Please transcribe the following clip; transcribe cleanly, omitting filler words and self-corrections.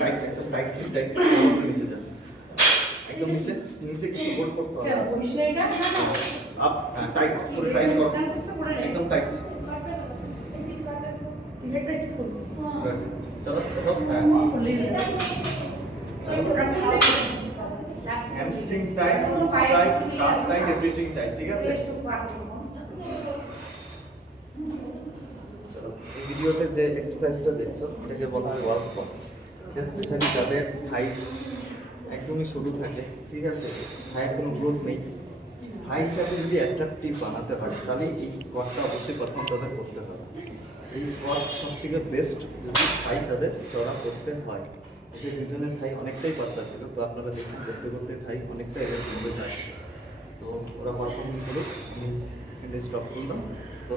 tight একদম tight tight নিচে যান একদম নিচে নিচে সাপোর্ট করতে হবে আপ টাইট ফুল টাইট করো একদম টাইট চলো চলো hamstring tight tight calf tight everything tight ঠিক আছে চলো এই ভিডিওতে যে এক্সারসাইজটা দেখছো এটাকে বলা হয় ওয়াল স্কোয়াট এটা স্পেশালি যাদের থাইস একদমই সরু থাকে ঠিক আছে থাইয়ের কোনো গ্রোথ নেই থাইটাকে যদি অ্যাট্রাকটিভ বানাতে হয় তাহলে এই স্কোয়াটটা অবশ্যই প্রথম তাদের করতে হবে এই স্কোয়াট সব থেকে বেস্ট যদি থাই তাদের চড়া করতে হয় এদের দুজনের থাই অনেকটাই পাতলা ছিল তো আপনারা দেখুন করতে করতে থাই অনেকটাই এদের কমে যায় তো ওরা পারফরমেন্স করুক আমি স্টপ করলাম সো